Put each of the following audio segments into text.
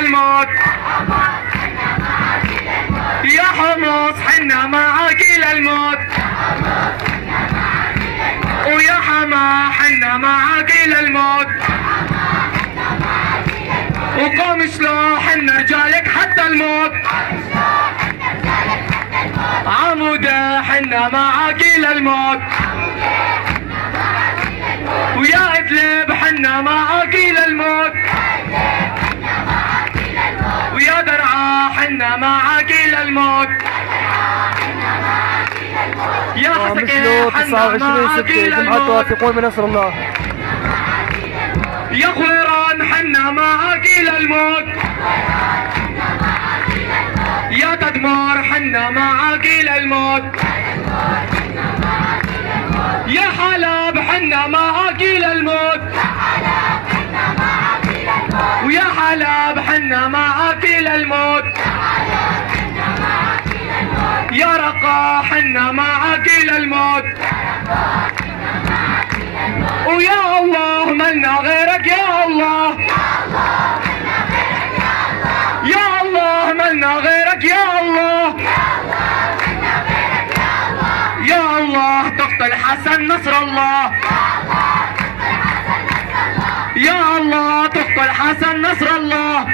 للموت. يا حمص حنا معاك للموت. ويا حما حنا معاك للموت. وقوم شلو حنا رجالك حتى الموت. عمودة حنا معاك للموت. ويا ادلب حنا معاك للموت. ويا درعا حنا معاك للموت. يا حسكي حنا معاك للموت. توافقون بنصر الله. يا خويران حنا معاك للموت. يا تدمر حنا معاك للموت. يا حلب حنا معاك للموت. ويا حلب حنا معاك للموت. يا رقا حنا معاك للموت. ويا الله ملنا غيرك يا الله. يا الله ملنا غيرك يا الله. يا الله تقتل حسن نصر الله. يا الله تقتل حسن نصر الله.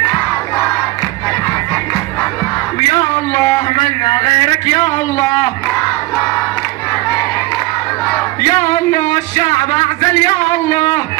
ويا الله ملنا غيرك يا الله. يا الله الشعب اعزل يا الله.